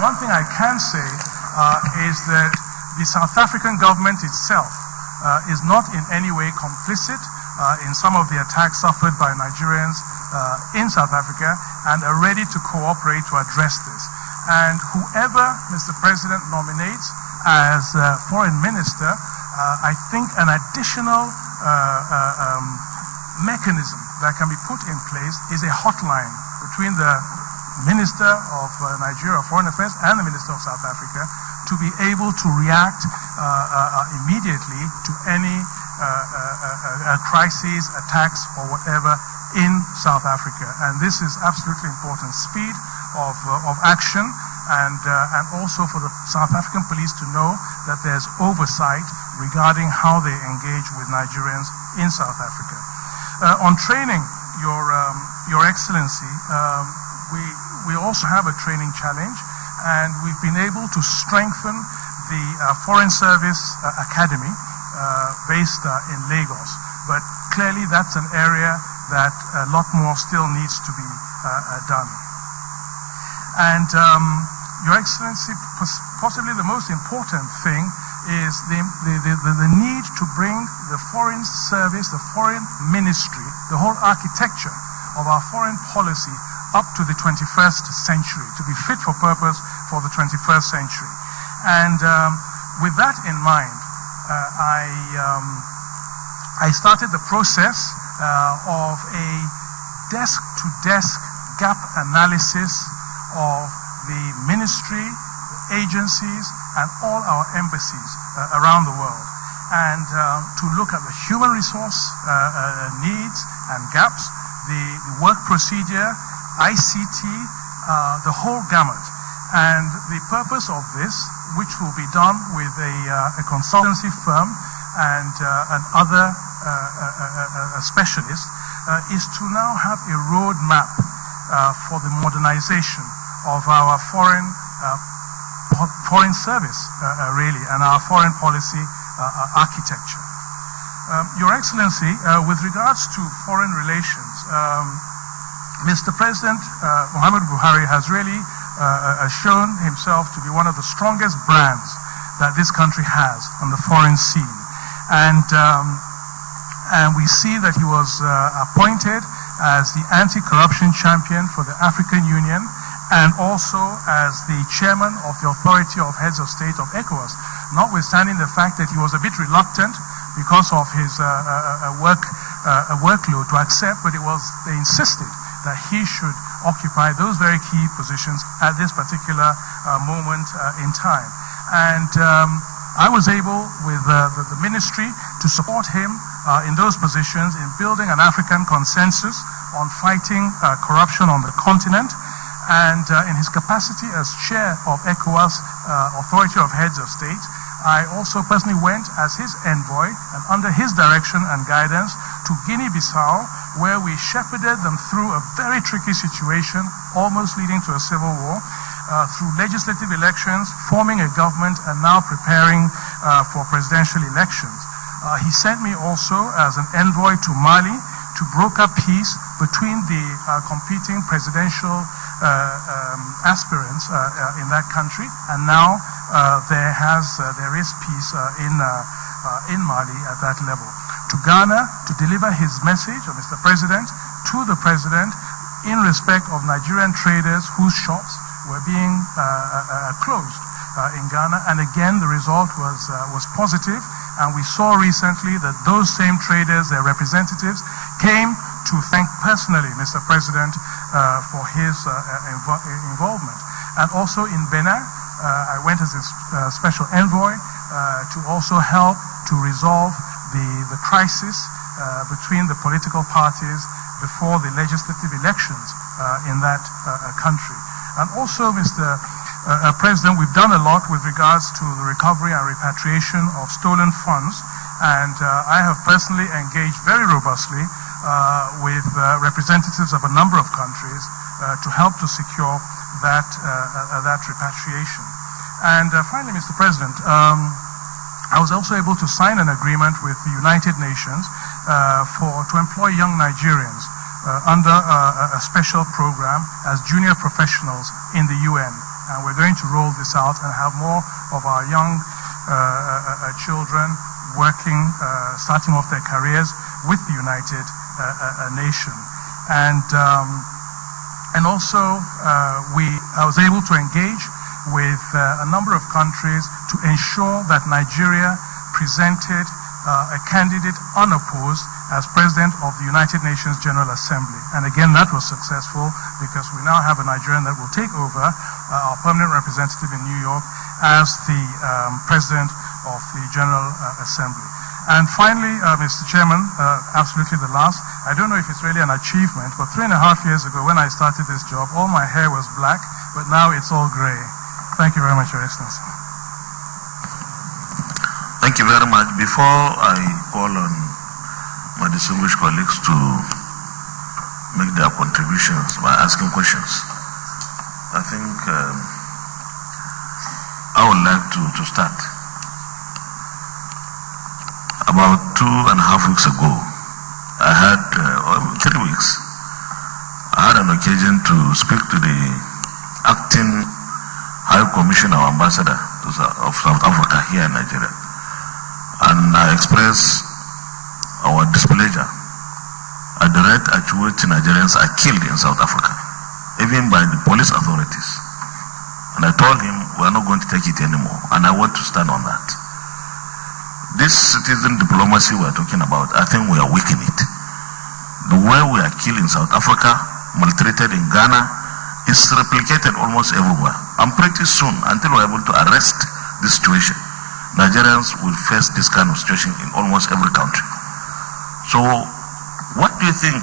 one thing I can say is that the South African government itself is not in any way complicit in some of the attacks suffered by Nigerians in South Africa, and are ready to cooperate to address this. And whoever Mr. President nominates as foreign minister, I think an additional mechanism that can be put in place is a hotline between the Minister of Nigeria Foreign Affairs and the Minister of South Africa to be able to react immediately to any crises, attacks, or whatever in South Africa. And this is absolutely important. Speed of action, and also for the South African police to know that there's oversight regarding how they engage with Nigerians in South Africa. On training, Your Excellency, we also have a training challenge, and we've been able to strengthen the Foreign Service Academy based in Lagos. But clearly that's an area that a lot more still needs to be done. And Your Excellency, possibly the most important thing is the need to bring the Foreign Service, the Foreign Ministry, the whole architecture of our foreign policy up to the 21st century, to be fit for purpose for the 21st century. And with that in mind, I started the process of a desk-to-desk gap analysis of the ministry, agencies, and all our embassies around the world, and to look at the human resource needs and gaps, the work procedure, ICT, the whole gamut. And the purpose of this, which will be done with a consultancy firm and other specialists, is to now have a roadmap for the modernization of our foreign service, really, and our foreign policy architecture. Your Excellency, with regards to foreign relations, Mr. President Muhammadu Buhari has really shown himself to be one of the strongest brands that this country has on the foreign scene. And we see that he was appointed as the anti-corruption champion for the African Union, and also as the chairman of the Authority of Heads of State of ECOWAS, notwithstanding the fact that he was a bit reluctant because of his workload to accept, but they insisted that he should occupy those very key positions at this particular moment in time. And I was able, with the ministry, to support him in those positions in building an African consensus on fighting corruption on the continent. And in his capacity as chair of ECOWAS, Authority of Heads of State, I also personally went as his envoy and under his direction and guidance to Guinea-Bissau, where we shepherded them through a very tricky situation, almost leading to a civil war, through legislative elections, forming a government, and now preparing for presidential elections. He sent me also as an envoy to Mali to broker peace between the competing presidential aspirants in that country, and now there is peace in Mali at that level. To Ghana to deliver his message of Mr. President to the President in respect of Nigerian traders whose shops were being closed in Ghana, and again the result was positive, and we saw recently that those same traders, their representatives, came to thank personally Mr. President for his involvement. And also in Benin, I went as a special envoy to also help to resolve the crisis between the political parties before the legislative elections in that country. And also, Mr. President, we've done a lot with regards to the recovery and repatriation of stolen funds, and I have personally engaged very robustly with representatives of a number of countries to help to secure that repatriation. And finally, Mr. President, I was also able to sign an agreement with the United Nations to employ young Nigerians under a special program as junior professionals in the UN. And we're going to roll this out and have more of our young children working, starting off their careers with the United Nation. And also, I was able to engage with a number of countries to ensure that Nigeria presented a candidate unopposed as President of the United Nations General Assembly. And again, that was successful because we now have a Nigerian that will take over, our permanent representative in New York, as the President of the General Assembly. And finally, Mr. Chairman, absolutely the last, I don't know if it's really an achievement, but 3.5 years ago when I started this job, all my hair was black, but now it's all gray. Thank you very much, Your Excellency. Thank you very much. Before I call on my distinguished colleagues to make their contributions by asking questions, I think I would like to start. About 2.5 weeks ago, I had, 3 weeks, I had an occasion to speak to the acting High Commissioner or Ambassador of South Africa here in Nigeria. And I expressed our displeasure at the rate at which Nigerians are killed in South Africa, even by the police authorities. And I told him we are not going to take it anymore, and I want to stand on that. This citizen diplomacy we are talking about, I think we are weak in it. The way we are killed in South Africa, maltreated in Ghana, is replicated almost everywhere. And pretty soon, until we are able to arrest this situation, Nigerians will face this kind of situation in almost every country. So, what do you think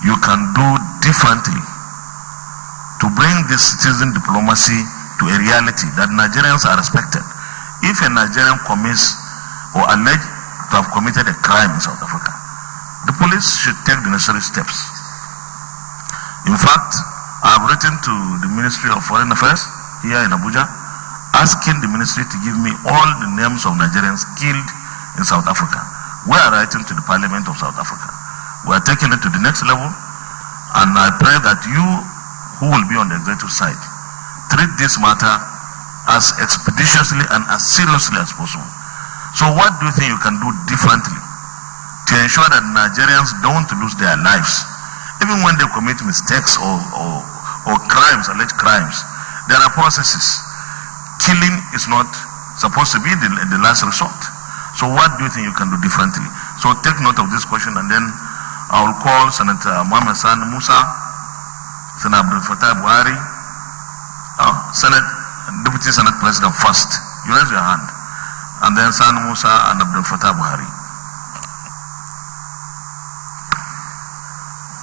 you can do differently to bring this citizen diplomacy to a reality that Nigerians are respected? If a Nigerian commits or alleged to have committed a crime in South Africa, the police should take the necessary steps. In fact, I have written to the Ministry of Foreign Affairs here in Abuja, asking the ministry to give me all the names of Nigerians killed in South Africa. We are writing to the Parliament of South Africa. We are taking it to the next level, and I pray that you, who will be on the executive side, treat this matter as expeditiously and as seriously as possible. So what do you think you can do differently to ensure that Nigerians don't lose their lives? Even when they commit mistakes or crimes, alleged crimes, there are processes. Killing is not supposed to be the last resort. So what do you think you can do differently? So take note of this question, and then I will call Senator Mohammed Sani Musa, Senator Abdul Fattah Buhari, Deputy Senate President first. You raise your hand. And then Sani Musa and Abdul Fattah Buhari.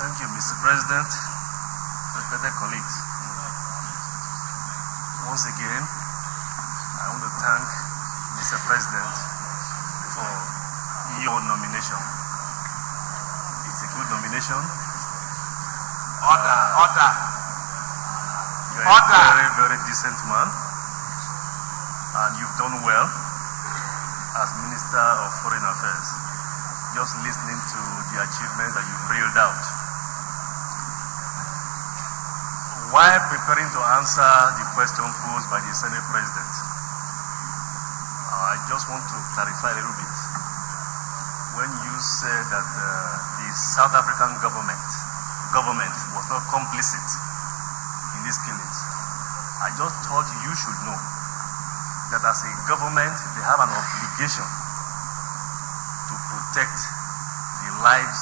Thank you, Mr. President, respected colleagues. Once again, I want to thank Mr. President for your nomination. It's a good nomination. Order. You're a very, very decent man, and you've done well as Minister of Foreign Affairs, just listening to the achievements that you've reeled out. While preparing to answer the question posed by the Senate President, I just want to clarify a little bit. When you said that the South African government was not complicit in these killings, I just thought you should know that as a government, they have an obligation to protect the lives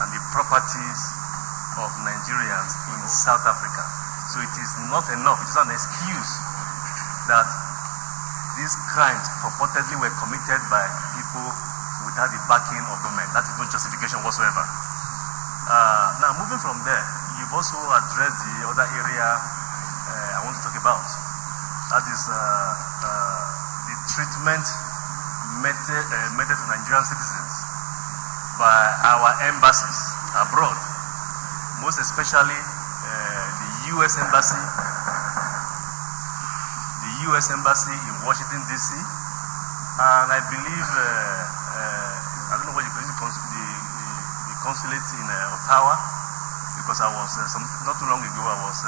and the properties of Nigerians in South Africa. So it is not enough, it is an excuse that these crimes purportedly were committed by people without the backing of government. That is no justification whatsoever. Now, moving from there, you've also addressed the other area I want to talk about. That is the treatment meted to Nigerian citizens by our embassies abroad, most especially the U.S. Embassy, in Washington, D.C., and I believe, I don't know what you call it, the consulate in Ottawa, because I was, not too long ago, I was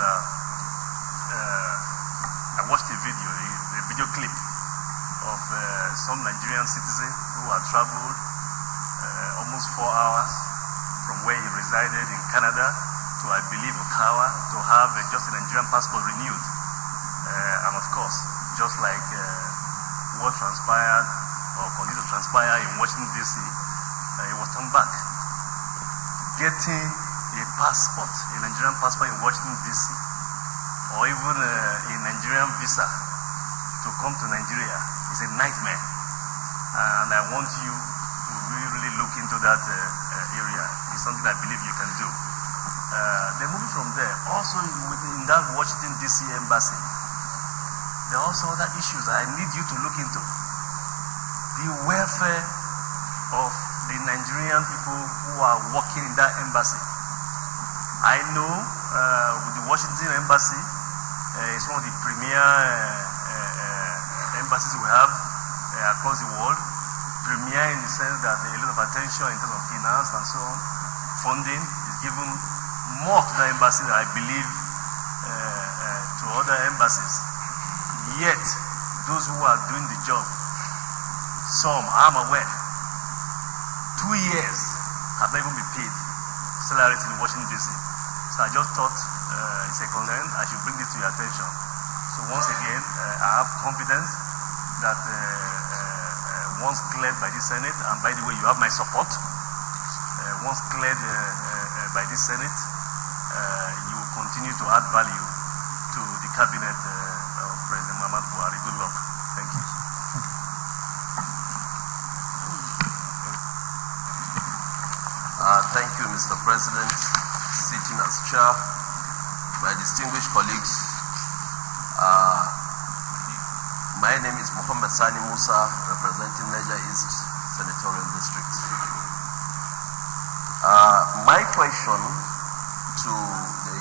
I watched a video clip of some Nigerian citizen who had traveled almost 4 hours from where he resided in Canada to, I believe, Okawa to have just a Nigerian passport renewed. And of course, just like what transpired or continued to transpire in Washington, D.C., it was turned back. Getting a passport, a Nigerian passport in Washington, D.C., or even a Nigerian visa to come to Nigeria is a nightmare. And I want you to really look into that area. It's something I believe you can do. Then moving from there, also within that Washington, D.C. embassy, there are also other issues I need you to look into. The welfare of the Nigerian people who are working in that embassy. I know with the Washington embassy, it's one of the premier embassies we have across the world. Premier in the sense that a lot of attention in terms of finance and so on, funding is given more to the embassy than I believe to other embassies. Yet, those who are doing the job, some, I'm aware, 2 years have not even been paid salaries in Washington, D.C. So I just thought it's a concern. I should bring this to your attention. So once again, I have confidence that once cleared by the Senate, and by the way, you have my support, once cleared by the Senate, you will continue to add value to the cabinet of President Muhammadu Buhari. Good luck. Thank you. Thank you, Mr. President. Sitting as chair, my distinguished colleagues, my name is Mohammed Sani Musa, representing Niger East Senatorial District. My question to the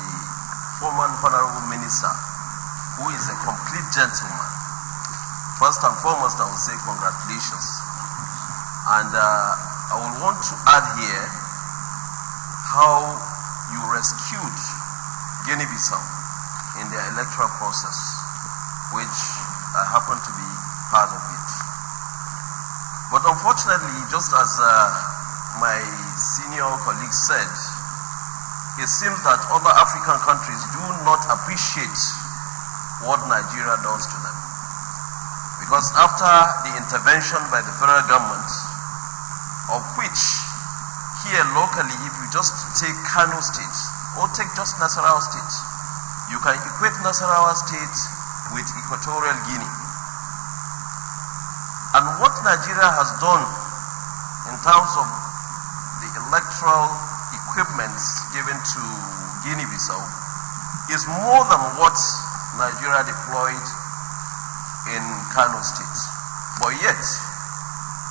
former Honorable Minister, who is a complete gentleman, first and foremost, I will say congratulations. And I will want to add here how you rescued Guinea-Bissau in the electoral process, which I happen to be part of it. But unfortunately, just as my senior colleague said, it seems that other African countries do not appreciate what Nigeria does to them. Because after the intervention by the federal government, of which here locally, if you just take Kano State or take just Nasarawa State, you can equate Nasarawa State with Equatorial Guinea. And what Nigeria has done in terms of the electoral equipment given to Guinea-Bissau is more than what Nigeria deployed in Kano State. But yet,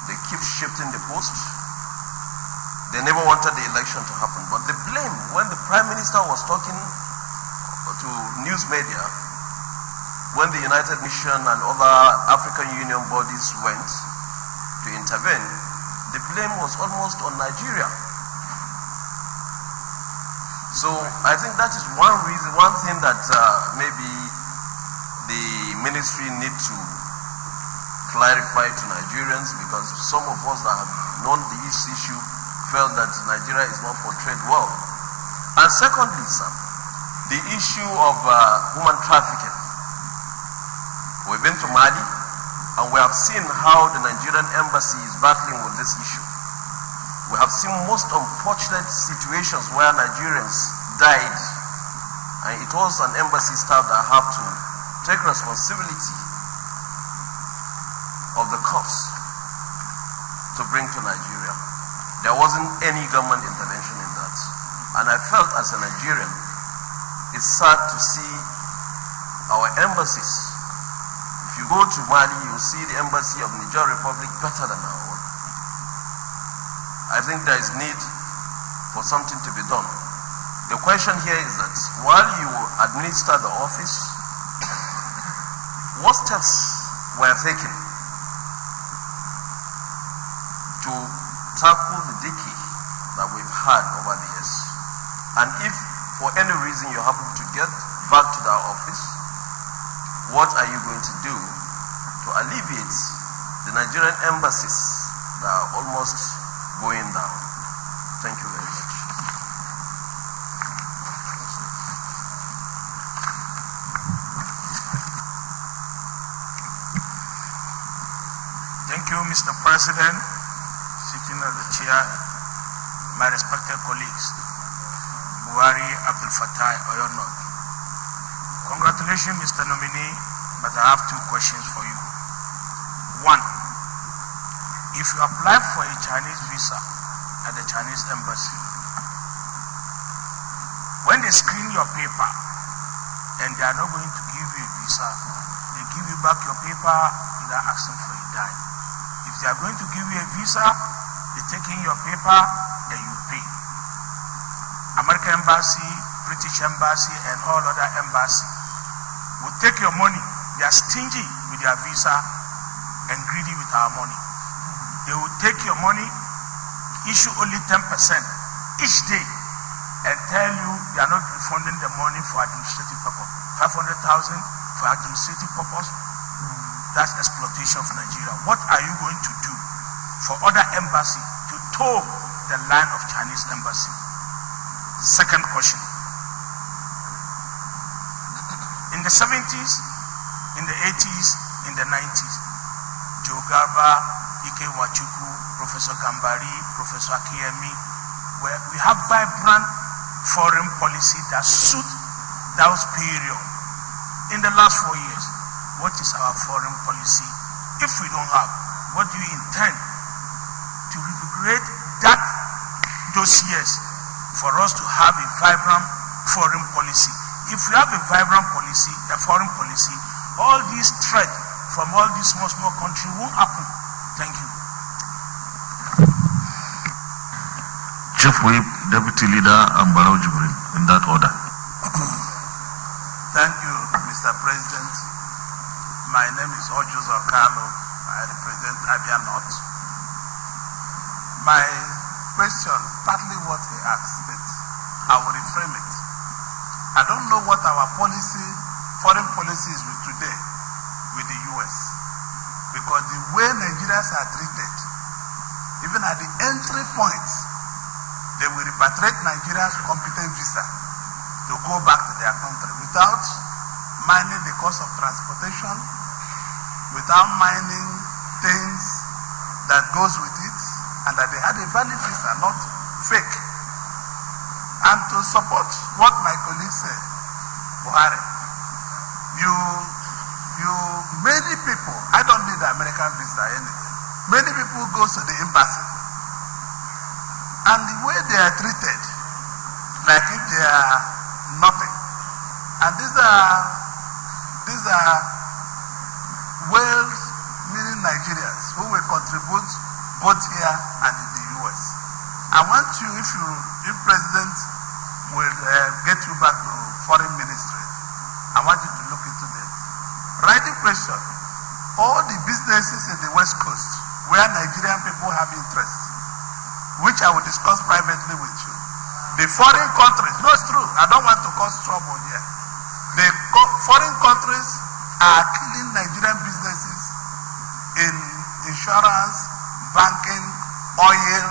they keep shifting the post. They never wanted the election to happen. But the blame, when the Prime Minister was talking to news media, when the United Nations and other African Union bodies went to intervene, the blame was almost on Nigeria. So I think that is one reason, one thing that maybe the ministry need to clarify to Nigerians, because some of us that have known this issue felt that Nigeria is not portrayed well. And secondly, sir, the issue of human trafficking. We've been to Mali, and we have seen how the Nigerian embassy is battling with this issue. We have seen most unfortunate situations where Nigerians died, and it was an embassy staff that have to take responsibility of the cost to bring to Nigeria. There wasn't any government intervention in that. And I felt as a Nigerian, it's sad to see our embassies. If you go to Mali, you'll see the embassy of Niger Republic better than our own. I think there is need for something to be done. The question here is that while you administer the office, what steps were taken to tackle the decay that we've had over the years? And if for any reason you happen to get back to that office, what are you going to do to alleviate the Nigerian embassies that are almost going down? Thank you very much. Thank you, Mr. President, sitting on the chair, my respected colleagues, Buhari Abdul Fattah Oyono. Congratulations, Mr. Nominee, but I have two questions for you. One, if you apply for a Chinese visa at the Chinese embassy, when they screen your paper and they are not going to give you a visa, they give you back your paper without asking for a dime. If they are going to give you a visa, they take in your paper, then you pay. American embassy, British embassy, and all other embassies will take your money. They are stingy with their visa and greedy with our money. They will take your money, issue only 10% each day, and tell you they are not refunding the money for administrative purpose. 500,000 for administrative purpose. That's exploitation of Nigeria. What are you going to do for other embassies to toe the line of Chinese embassy? Second question. In the 70s, in the 80s, in the 90s, Joe Garba, Ike Wachuku, Professor Gambari, Professor Akiyemi, where we have vibrant foreign policy that suit those period. In the last 4 years, what is our foreign policy? If we don't have, what do you intend to revigorate that dossiers for us to have a vibrant foreign policy? If we have a vibrant policy, a foreign policy, all these threats from all these small countries won't happen. Thank you. Chief Whip, Deputy Leader, and Barrow Jibril, in that order. Thank you, Mr. President. My name is Ojo Zakalo. I represent Abia North. My question, partly what he asked, but I will reframe it. I don't know what our policy, foreign policy is with today with the US. Because the way Nigerians are treated, even at the entry points, they will repatriate Nigerians competent visa to go back to their country without minding the cost of transportation, without minding things that goes with it, and that they had a valid visa, not fake. And to support what my colleague said, Buhari, many people, I don't need the American visa anything. Many people go to the embassy, and the way they are treated, like if they are nothing. And these are well-meaning Nigerians who will contribute both here and in the US. I want you, if President will get you back to Foreign Ministry, I want you to look into this. Writing question, all the businesses in the West Coast where Nigerian people have interest, which I will discuss privately with you. The foreign countries, no, it's true, I don't want to cause trouble here. The foreign countries are killing Nigerian businesses in insurance, banking, oil.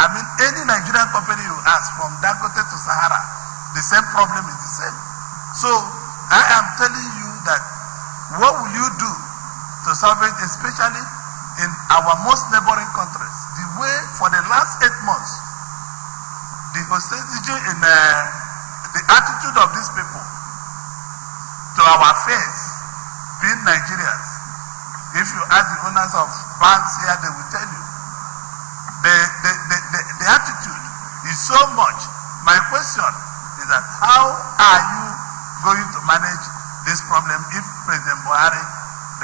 I mean, any Nigerian company you ask, from Dangote to Sahara, the same problem is the same. So I am telling you that what will you do to solve it, especially in our most neighboring countries? The way for the last 8 months, the hostility in the attitude of these people to our face, being Nigerians, if you ask the owners of banks here, they will tell you the attitude is so much. My question is that how are you going to manage this problem if President Buhari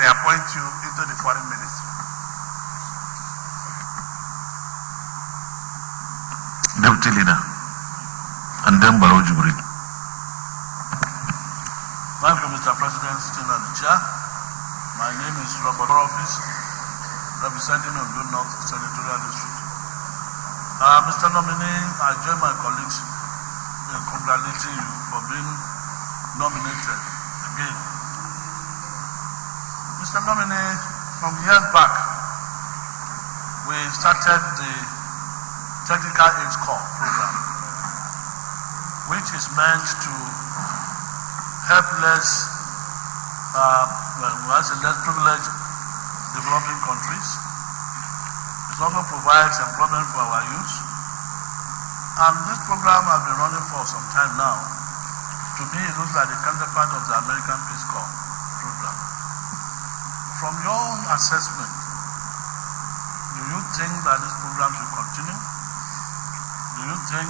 reappoints you into the foreign ministry? Deputy Leader, and then Barrow Jibril. Thank you, Mr. President, sitting on the chair. My name is Robert Office, representing Ondo North Senatorial District. Mr. Nominee, I join my colleagues in congratulating you for being nominated again Mr. Nominee, from years back, we started the Technical Aid Corps program, which is meant to help less privileged developing countries. It also provides employment for our youth. And this program has been running for some time now. To me, it looks like the counterpart of the American Peace Corps program. From your own assessment, do you think that this program should continue? Do you think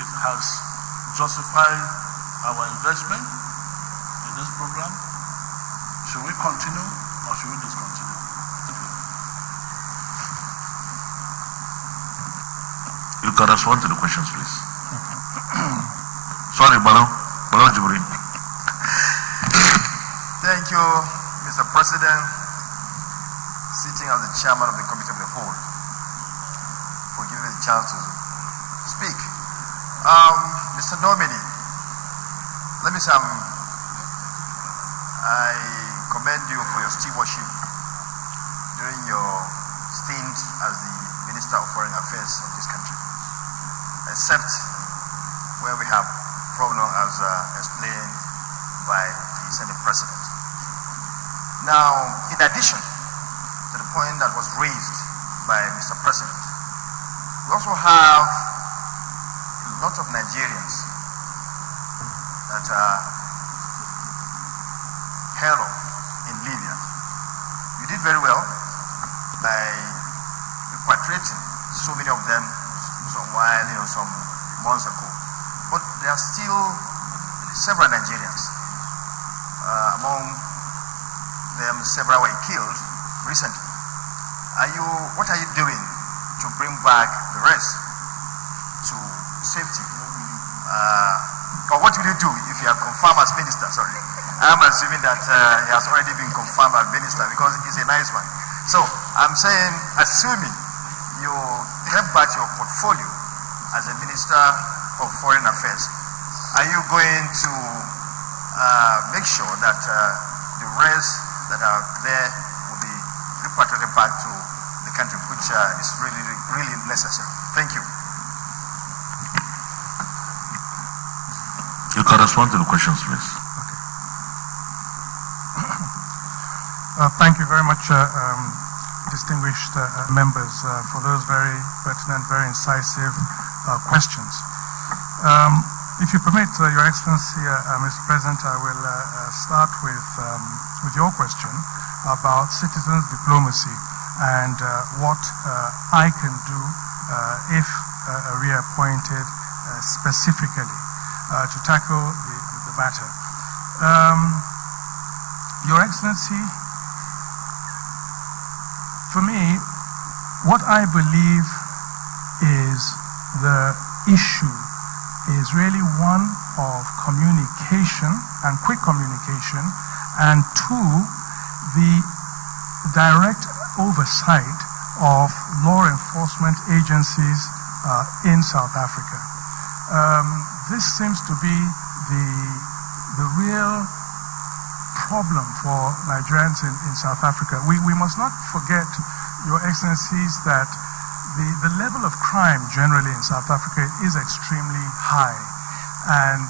it has justified our investment in this program? Should we continue or should we discontinue? You can respond to the questions, please. Sorry, Balo Jibril. Thank you, Mr. President, sitting as the chairman of the Committee of the Whole, for giving me the chance to speak. Mr. Nominee, let me say I commend you for your stewardship during your stint as the Minister of Foreign Affairs of this country, except where we have problem as explained by the Senate President. Now, in addition to the point that was raised by Mr. President, we also have a lot of Nigerians that are held up in Libya. You did very well by repatriating so many of them some months ago. But there are still several Nigerians. Among them, several were killed recently. What are you doing to bring back the rest to safety? Or what will you do if you are confirmed as minister? Sorry, I'm assuming that he has already been confirmed as minister because he's a nice one. So I'm saying, assuming you get back your portfolio as a Minister of Foreign Affairs, are you going to make sure that the rest that are there will be repatriated back to the country, which is really, really necessary? Thank you. You can respond to the questions, please. Okay. Thank you very much, distinguished members, for those very pertinent, very incisive questions. If you permit, Your Excellency, Mr. President, I will start with your question about citizens' diplomacy and what I can do if reappointed specifically to tackle the matter. Your Excellency, for me, what I believe is the issue is really one of communication and quick communication, and two, the direct oversight of law enforcement agencies in South Africa. This seems to be the real problem for Nigerians in South Africa. We must not forget, Your Excellencies, that the level of crime generally in South Africa is extremely high. And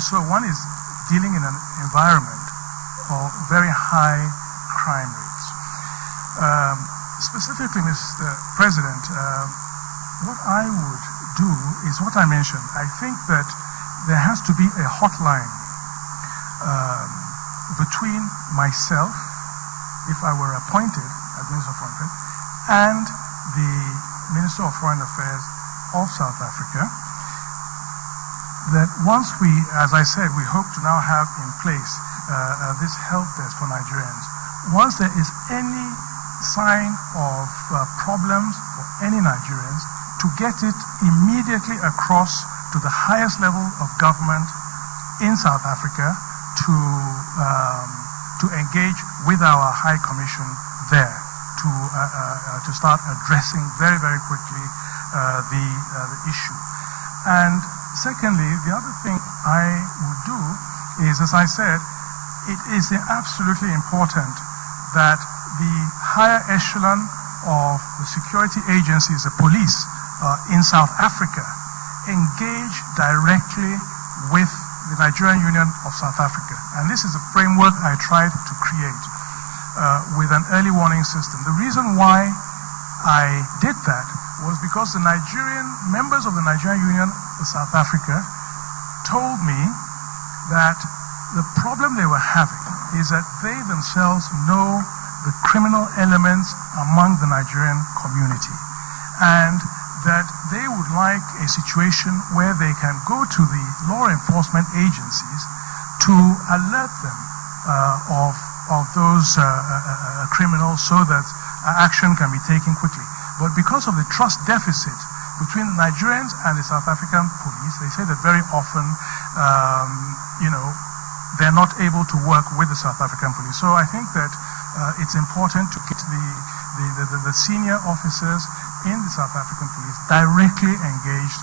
so one is dealing in an environment of very high crime rates. Specifically, Mr. President, what I would do is what I mentioned. I think that there has to be a hotline between myself, if I were appointed as Minister of Foreign Affairs, and the Minister of Foreign Affairs of South Africa, that once we, as I said, we hope to now have in place this help desk for Nigerians. Once there is any sign of problems for any Nigerians, to get it immediately across to the highest level of government in South Africa to engage with our High Commission there to start addressing very, very quickly the issue. And secondly, the other thing I would do is, as I said, it is absolutely important that the higher echelon of the security agencies, the police in South Africa, engage directly with the Nigerian Union of South Africa. And this is a framework I tried to create with an early warning system. The reason why I did that was because the members of the Nigerian Union of South Africa told me that the problem they were having is that they themselves know the criminal elements among the Nigerian community, and that they would like a situation where they can go to the law enforcement agencies to alert them of those criminals so that action can be taken quickly. But because of the trust deficit between the Nigerians and the South African police, they say that very often, they're not able to work with the South African police. So I think that it's important to get the senior officers in the South African police directly engaged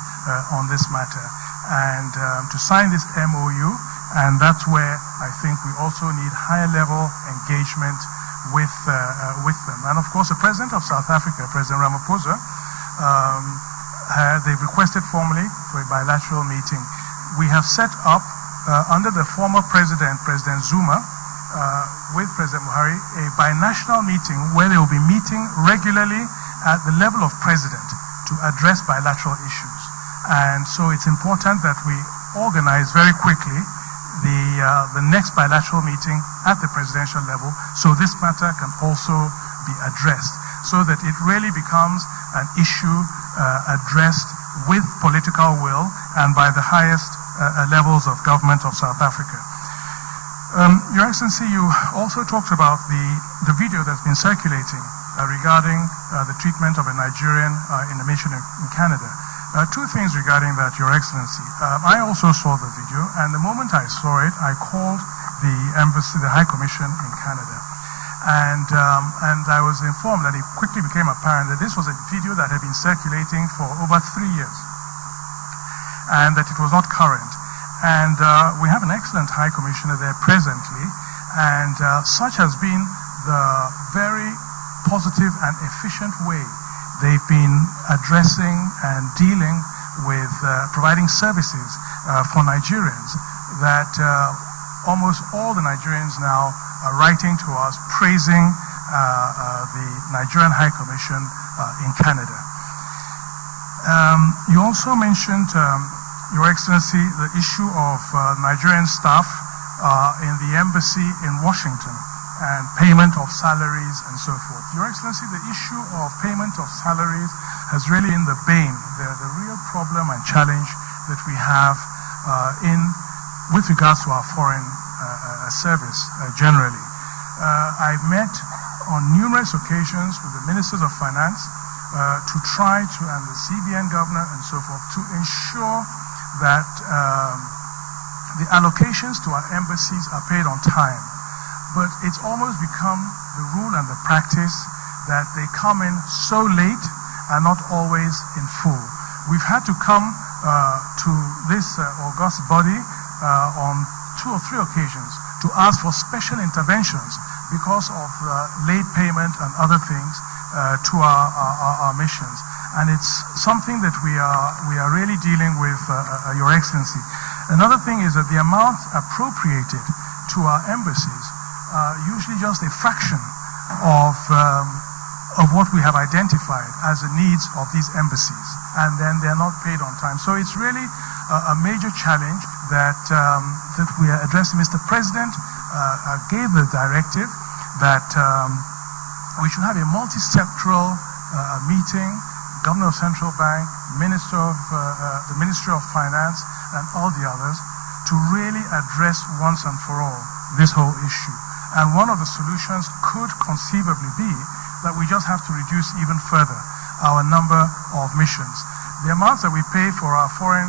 on this matter and to sign this MOU, and that's where I think we also need higher level engagement with them. And of course, the President of South Africa, President Ramaphosa, they've requested formally for a bilateral meeting. We have set up under the former President Zuma, with President Buhari, a binational meeting where they will be meeting regularly at the level of president to address bilateral issues. And so it's important that we organize very quickly the next bilateral meeting at the presidential level so this matter can also be addressed, so that it really becomes an issue addressed with political will and by the highest levels of government of South Africa. Your Excellency, you also talked about the video that's been circulating regarding the treatment of a Nigerian in a mission in Canada. Two things regarding that, Your Excellency. I also saw the video, and the moment I saw it, I called the embassy, the High Commission in Canada. And I was informed that it quickly became apparent that this was a video that had been circulating for over 3 years, and that it was not current. And we have an excellent High Commissioner there presently, and such has been the very positive and efficient way they've been addressing and dealing with providing services for Nigerians that almost all the Nigerians now are writing to us praising the Nigerian High Commission in Canada. You also mentioned, Your Excellency, the issue of Nigerian staff in the embassy in Washington and payment of salaries and so forth. Your Excellency, the issue of payment of salaries has really been the bane, the real problem and challenge that we have with regards to our foreign service generally. I've met on numerous occasions with the Ministers of Finance to try to, and the CBN Governor and so forth, to ensure that the allocations to our embassies are paid on time. But it's almost become the rule and the practice that they come in so late and not always in full. We've had to come to this august body on 2 or 3 occasions to ask for special interventions because of late payment and other things to our missions. And it's something that we are really dealing with, Your Excellency. Another thing is that the amount appropriated to our embassies are usually just a fraction of what we have identified as the needs of these embassies, and then they're not paid on time. So it's really a major challenge that we are addressing. Mr. President gave the directive that we should have a multi-sectoral meeting, Governor of Central Bank, Minister of the Ministry of Finance, and all the others, to really address once and for all this whole issue. And one of the solutions could conceivably be that we just have to reduce even further our number of missions. The amounts that we pay for our foreign